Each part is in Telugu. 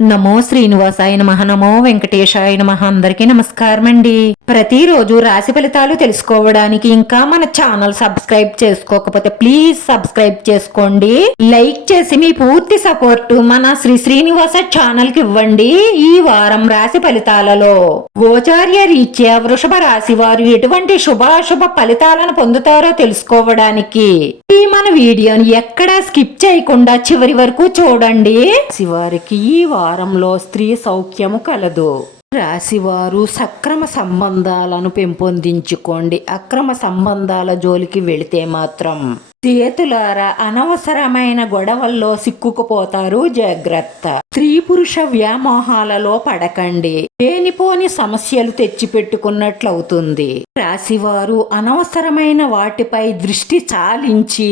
నమో శ్రీనివాసాయ నమః. నమో వెంకటేశాయ నమః. అందరికీ నమస్కారం అండి. ప్రతిరోజు రాశి ఫలితాలు తెలుసుకోవడానికి ఇంకా మన ఛానల్ సబ్స్క్రైబ్ చేసుకోకపోతే ప్లీజ్ సబ్స్క్రైబ్ చేసుకోండి. లైక్ చేసి మీ పూర్తి సపోర్ట్ మన శ్రీనివాస ఛానల్ కి ఇవ్వండి. ఈ వారం రాశి ఫలితాలలో గోచార్య రీత్యా వృషభ రాశి వారు ఎటువంటి శుభాశుభ ఫలితాలను పొందుతారో తెలుసుకోవడానికి ఈ మన వీడియోని ఎక్కడా స్కిప్ చేయకుండా చివరి వరకు చూడండి. శివారికి ఈ వారంలో స్త్రీ సౌఖ్యము కలదు. రాశివారు సక్రమ సంబంధాలను పెంపొందించుకోండి. అక్రమ సంబంధాల జోలికి వెళితే మాత్రం చేతులారా అనవసరమైన గొడవల్లో సిక్కుకుపోతారు. జాగ్రత్త. స్త్రీ పురుష వ్యామోహాలలో పడకండి. లేనిపోని సమస్యలు తెచ్చిపెట్టుకున్నట్లవుతుంది. రాశివారు అనవసరమైన వాటిపై దృష్టి చాలించి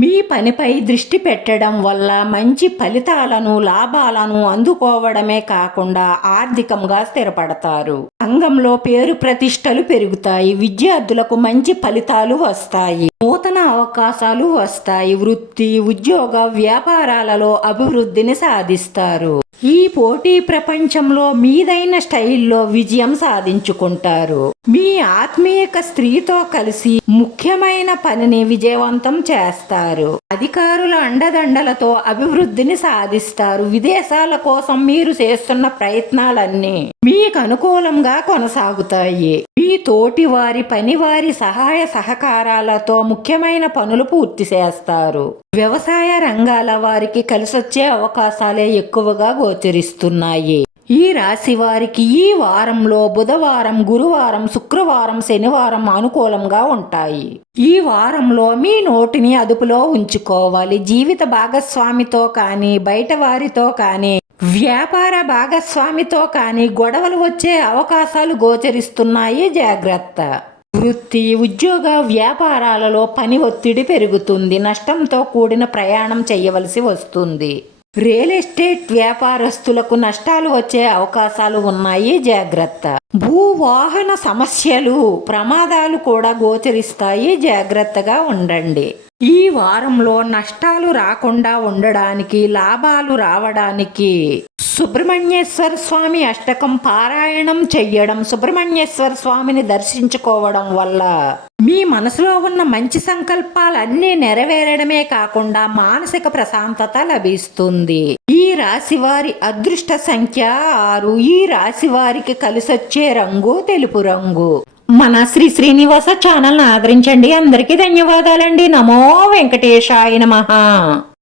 మీ పనిపై దృష్టి పెట్టడం వల్ల మంచి ఫలితాలను లాభాలను అందుకోవడమే కాకుండా ఆర్థికంగా స్థిరపడతారు. సంఘంలో పేరు ప్రతిష్టలు పెరుగుతాయి. విద్యార్థులకు మంచి ఫలితాలు వస్తాయి. నూతన అవకాశాలు వస్తాయి. వృత్తి ఉద్యోగ వ్యాపారాలలో అభివృద్ధిని సాధిస్తారు. ఈ పోటీ ప్రపంచంలో మీదైన స్టైల్లో విజయం సాధించుకుంటారు. మీ ఆత్మీయక స్త్రీతో కలిసి ముఖ్యమైన పనిని విజయవంతం చేస్తారు. అధికారుల అండదండలతో అభివృద్ధిని సాధిస్తారు. విదేశాల కోసం మీరు చేస్తున్న ప్రయత్నాలన్నీ మీకు అనుకూలంగా కొనసాగుతాయి. మీ తోటి వారి పనివారి సహాయ సహకారాలతో ముఖ్యమైన పనులు పూర్తి చేస్తారు. వ్యవసాయ రంగాల వారికి కలిసొచ్చే అవకాశాలే ఎక్కువగా గోచరిస్తున్నాయి. ఈ రాశి వారికి ఈ వారంలో బుధవారం, గురువారం, శుక్రవారం, శనివారం అనుకూలంగా ఉంటాయి. ఈ వారంలో మీ నోటిని అదుపులో ఉంచుకోవాలి. జీవిత భాగస్వామితో కానీ బయట వారితో కానీ వ్యాపార భాగస్వామితో కానీ గొడవలు వచ్చే అవకాశాలు గోచరిస్తున్నాయి. జాగ్రత్త. వృత్తి ఉద్యోగ వ్యాపారాలలో పని ఒత్తిడి పెరుగుతుంది. నష్టంతో కూడిన ప్రయాణం చేయవలసి వస్తుంది. రియల్ ఎస్టేట్ వ్యాపారస్తులకు నష్టాలు వచ్చే అవకాశాలు ఉన్నాయి. జాగ్రత్త. భూవాహన సమస్యలు ప్రమాదాలు కూడా గోచరిస్తాయి. జాగ్రత్తగా ఉండండి. ఈ వారంలో నష్టాలు రాకుండా ఉండడానికి లాభాలు రావడానికి సుబ్రహ్మణ్యేశ్వర స్వామి అష్టకం పారాయణం చెయ్యడం, సుబ్రహ్మణ్యేశ్వర స్వామిని దర్శించుకోవడం వల్ల మీ మనసులో ఉన్న మంచి సంకల్పాలన్నీ నెరవేరడమే కాకుండా మానసిక ప్రశాంతత లభిస్తుంది. ఈ రాశి వారి అదృష్ట సంఖ్య 6. ఈ రాశి వారికి కలిసొచ్చే రంగు తెలుపు రంగు. మన శ్రీనివాస ఛానల్ని ఆదరించండి. అందరికీ ధన్యవాదాలండి. నమో వెంకటేశాయ నమః.